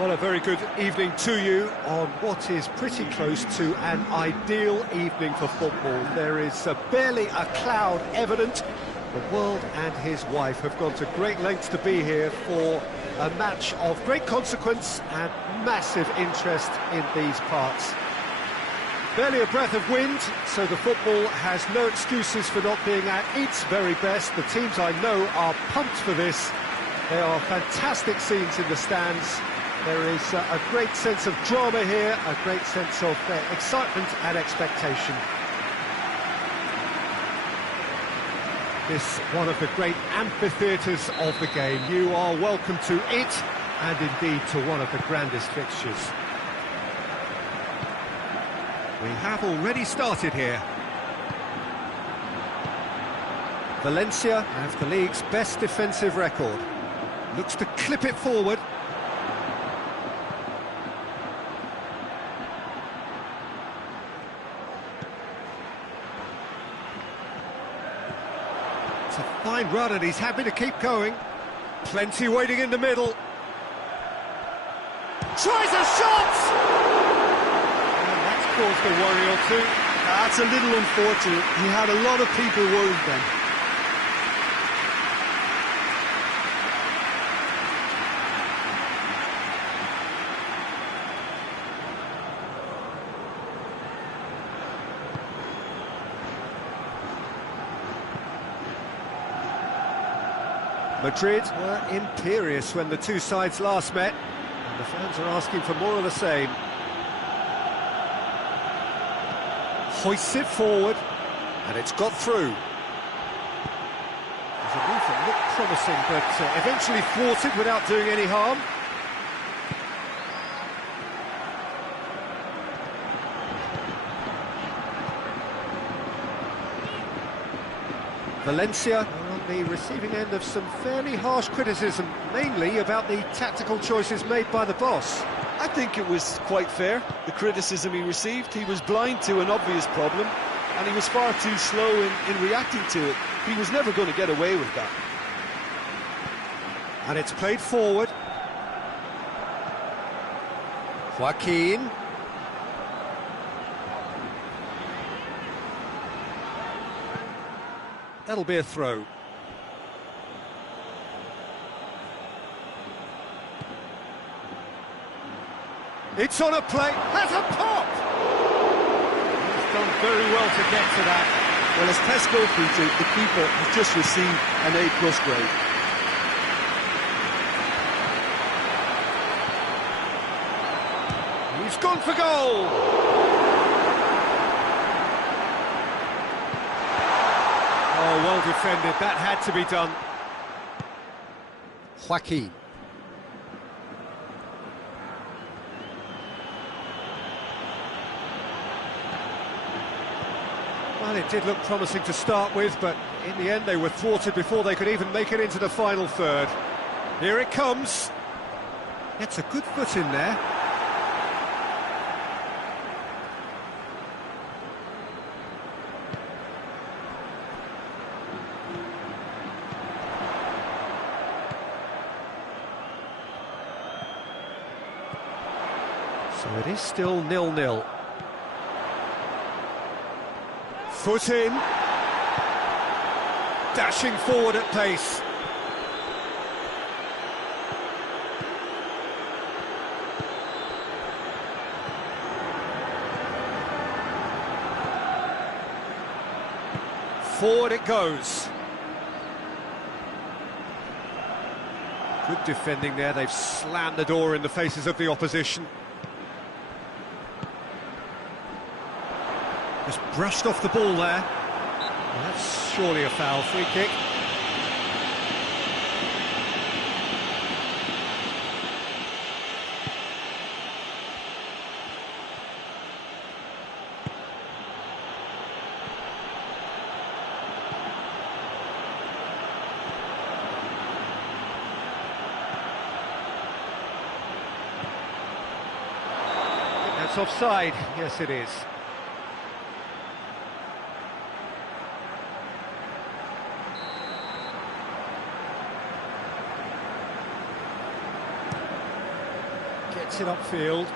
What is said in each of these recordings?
Well, a very good evening to you on what is pretty close to an ideal evening for football. There is barely a cloud evident. The world and his wife have gone to great lengths to be here for a match of great consequence and massive interest in these parts. Barely a breath of wind, so the football has no excuses for not being at its very best. The teams I know are pumped for this. There are fantastic scenes in the stands. There is a great sense of drama here, a great sense of excitement and expectation. This one of the great amphitheatres of the game. You are welcome to it, and indeed to one of the grandest fixtures. We have already started here. Valencia have the league's best defensive record. Looks to clip it forward. It's a fine run and he's happy to keep going. Plenty waiting in the middle. Tries a shot! And that's caused a worry or two. That's a little unfortunate. He had a lot of people worried then. Madrid were imperious when the two sides last met, and the fans are asking for more of the same. Hoists it forward, and it's got through. There's a move that looked promising, but eventually thwarted without doing any harm. Valencia are on the receiving end of some fairly harsh criticism, mainly about the tactical choices made by the boss. I think it was quite fair, the criticism he received. He was blind to an obvious problem, and he was far too slow in reacting to it. He was never going to get away with that. And it's played forward. Joaquin. That'll be a throw. It's on a plate, has a pop! He's done very well to get to that. Well, as tests go through to, the keeper has just received an A+ grade. He's gone for goal! Oh, well defended, that had to be done. Joaquin. Well, it did look promising to start with, but in the end they were thwarted before they could even make it into the final third. Here it comes. Gets a good foot in there. So it is still 0-0. Foot in. Dashing forward at pace. Forward it goes. Good defending there. They've slammed the door in the faces of the opposition. Just brushed off the ball there. Well, that's surely a foul. Free kick. That's offside. Yes, it is. Gets it upfield.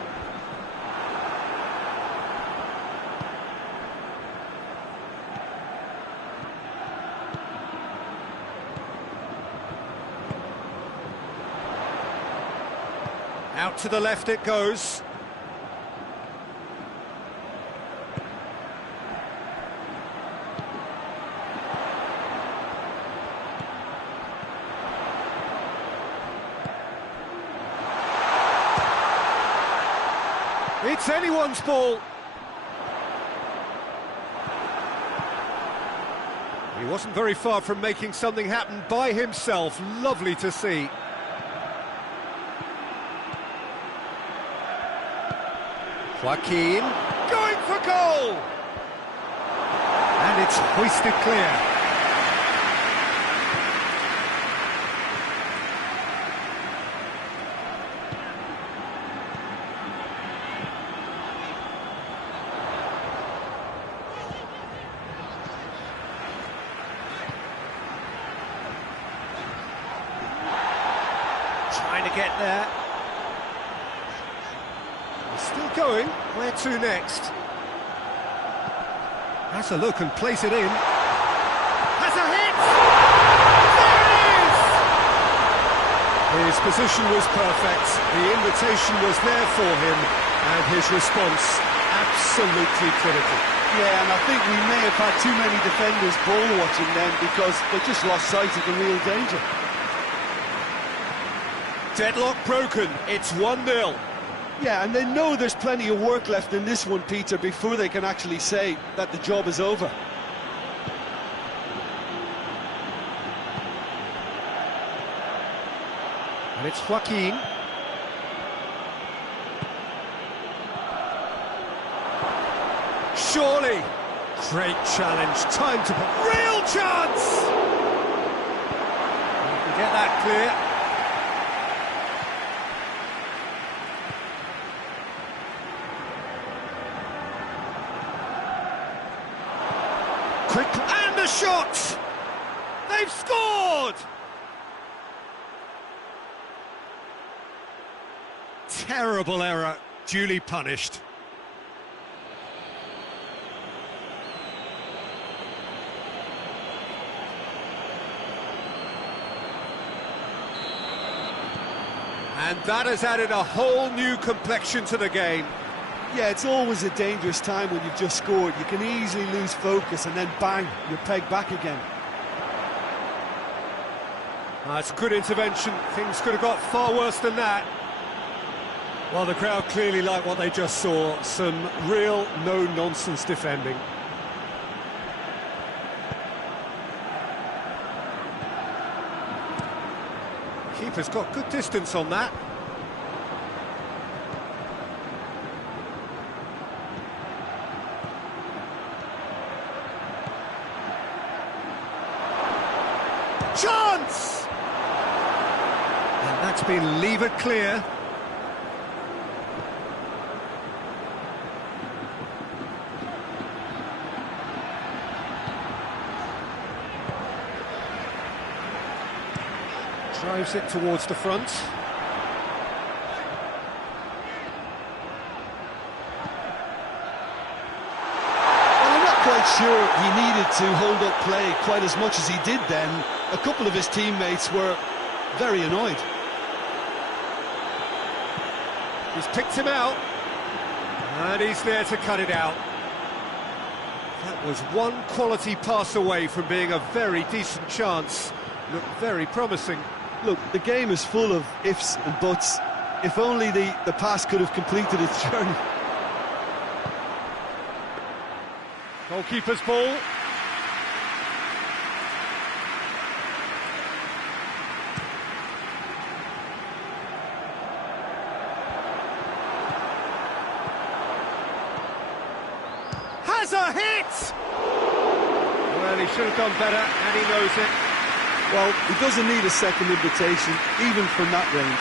Out to the left it goes. It's anyone's ball. He wasn't very far from making something happen by himself. Lovely to see. Joaquin, going for goal! And it's hoisted clear. Trying to get there. Still going. Where to next? Has a look and place it in. Has a hit! There it is! His position was perfect. The invitation was there for him, and his response absolutely critical. Yeah, and I think we may have had too many defenders ball watching then because they just lost sight of the real danger. Deadlock broken. It's 1-0. Yeah, and they know there's plenty of work left in this one, Peter, before they can actually say that the job is over. And it's Joaquin. Surely. Great challenge. Time to put... Real chance! You can get that clear. Quick, and the shot! They've scored! Terrible error, duly punished. And that has added a whole new complexion to the game. Yeah, it's always a dangerous time when you've just scored. You can easily lose focus and then bang, you're pegged back again. That's good intervention. Things could have got far worse than that. Well, the crowd clearly like what they just saw. Some real no-nonsense defending. Keeper's got good distance on that. Chance! And that's been levered clear. Drives it towards the front. Well, I'm not quite sure he needed to hold up play quite as much as he did then. A couple of his teammates were very annoyed. He's picked him out. And he's there to cut it out. That was one quality pass away from being a very decent chance. Looked very promising. Look, the game is full of ifs and buts. If only the pass could have completed its journey. Goalkeeper's ball. Has a hit! Well, he should have done better, and he knows it. Well, he doesn't need a second invitation, even from that range.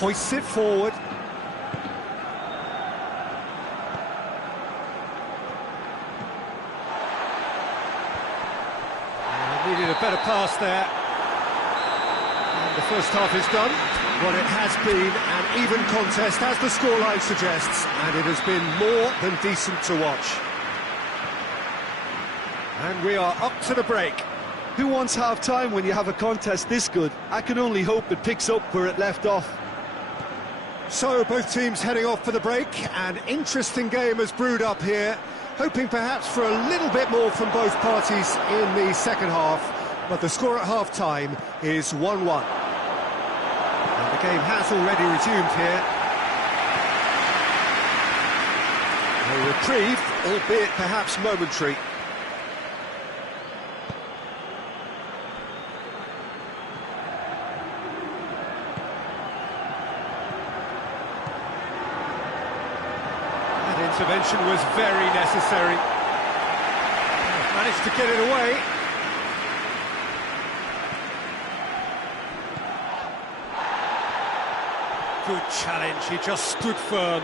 hoists it forward. Needed a better pass there. And the first half is done. Well, it has been an even contest, as the scoreline suggests, and it has been more than decent to watch. And we are up to the break. Who wants half-time when you have a contest this good? I can only hope it picks up where it left off. So, both teams heading off for the break. An interesting game has brewed up here, hoping perhaps for a little bit more from both parties in the second half, but the score at half-time is 1-1. And the game has already resumed here. A reprieve, albeit perhaps momentary. Intervention was very necessary. Managed to get it away. Good challenge, he just stood firm.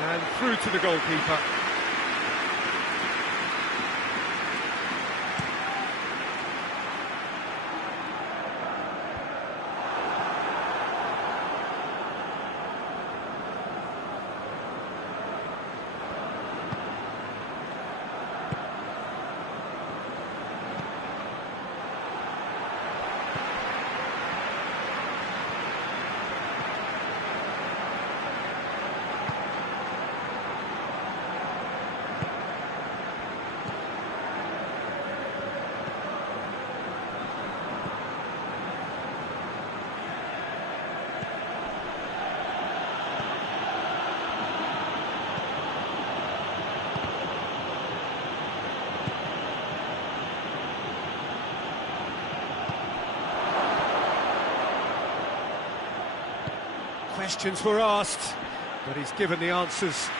And through to the goalkeeper. Questions were asked, but he's given the answers.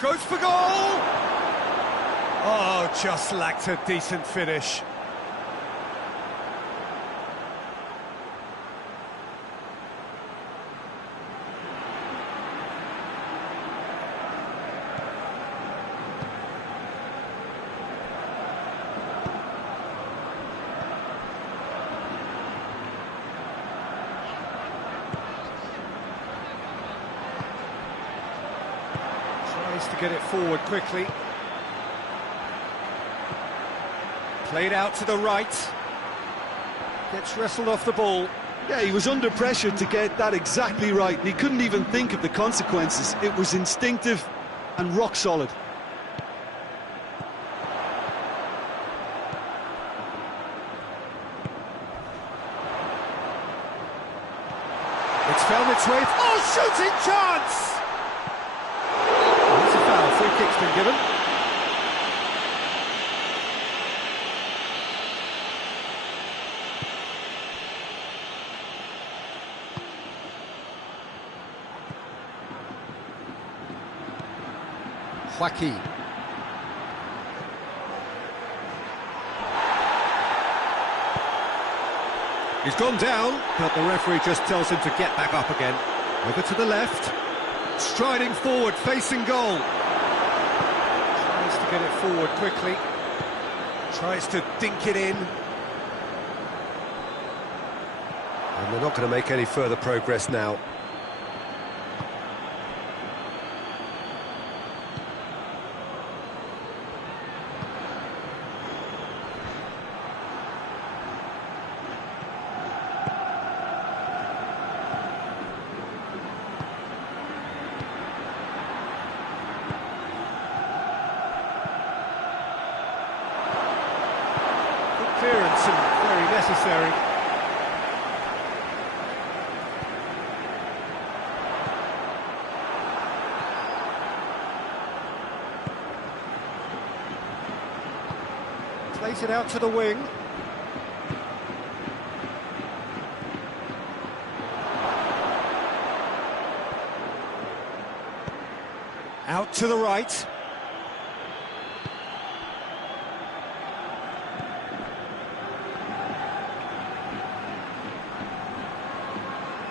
Goes for goal! Oh, just lacked a decent finish. To get it forward quickly. Played out to the right. Gets wrestled off the ball. Yeah, he was under pressure to get that exactly right, and he couldn't even think of the consequences. It was instinctive and rock solid. It's found its way. Oh, shooting chance! Free kick's been given. Joaquin. He's gone down, but the referee just tells him to get back up again. Over to the left. Striding forward, facing goal. Get it forward quickly, tries to dink it in, and they're not going to make any further progress now. Clearance and very necessary. Plays it out to the wing. Out to the right.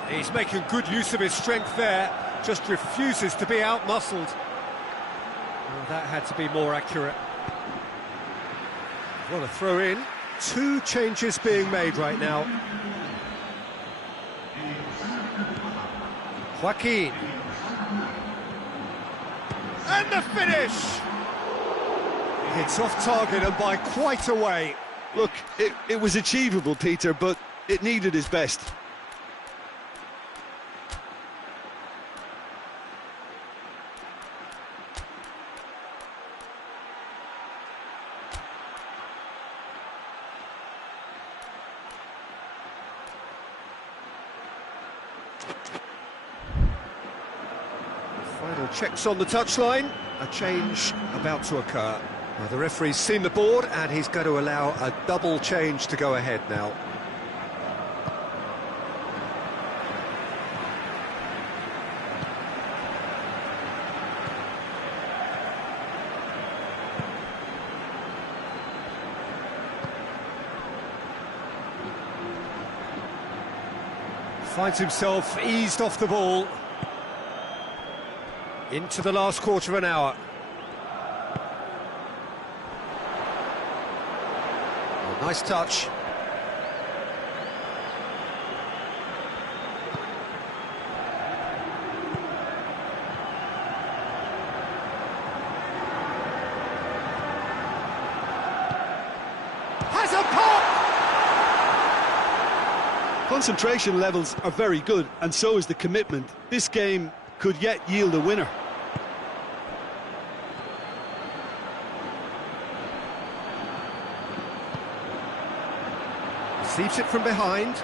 He's making good use of his strength there, just refuses to be out-muscled. Well, that had to be more accurate. What a throw in. 2 changes being made right now. Joaquin. And the finish! It's off target and by quite a way. Look, it was achievable, Peter, but it needed his best. Final checks on the touchline. A change about to occur. Well, the referee's seen the board and he's going to allow a double change to go ahead now. Finds himself eased off the ball. Into the last quarter of an hour. Oh, nice touch. Has a pop! Concentration levels are very good, and so is the commitment. This game could yet yield a winner. Receives it from behind,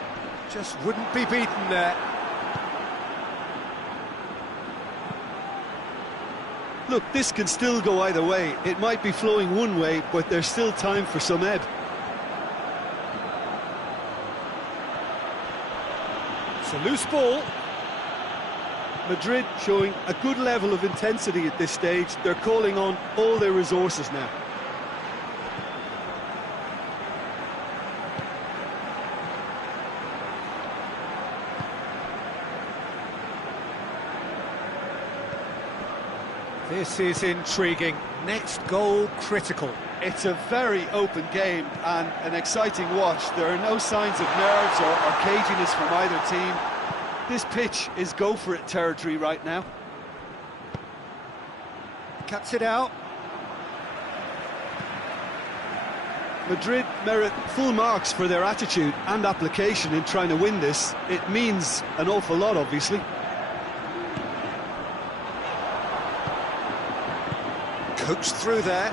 just wouldn't be beaten there. Look, this can still go either way. It might be flowing one way, but there's still time for some ebb. It's a loose ball. Madrid showing a good level of intensity at this stage. They're calling on all their resources now. This is intriguing. Next goal critical. It's a very open game and an exciting watch. There are no signs of nerves or caginess from either team. This pitch is go-for-it territory right now. Cuts it out. Madrid merit full marks for their attitude and application in trying to win this. It means an awful lot, obviously. Coaxed through there.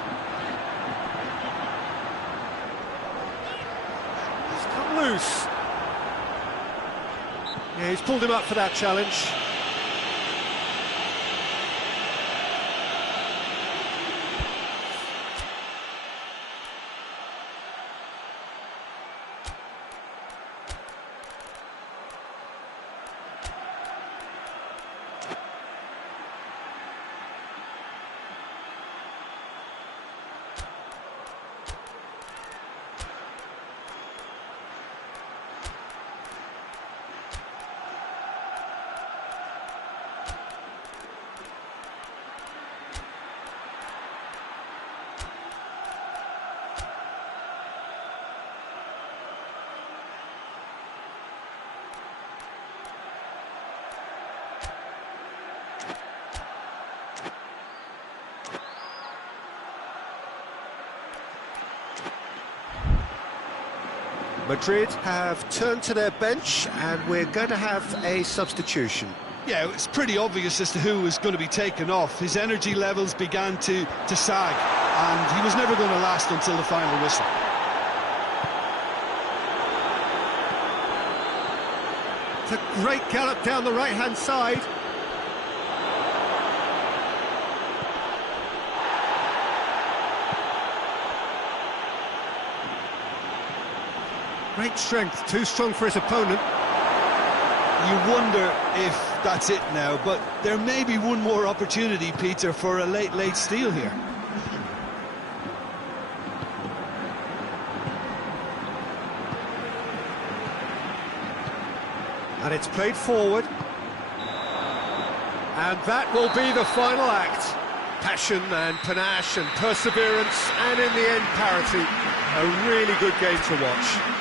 He's come loose. Yeah, he's pulled him up for that challenge. Madrid have turned to their bench and we're going to have a substitution. Yeah, it's pretty obvious as to who was going to be taken off. His energy levels began to sag, and he was never going to last until the final whistle. It's a great gallop down the right-hand side. Great strength, too strong for his opponent. you wonder if that's it now, but there may be one more opportunity, Peter, for a late steal here. And it's played forward. And that will be the final act. Passion and panache and perseverance, and in the end, parity. A really good game to watch.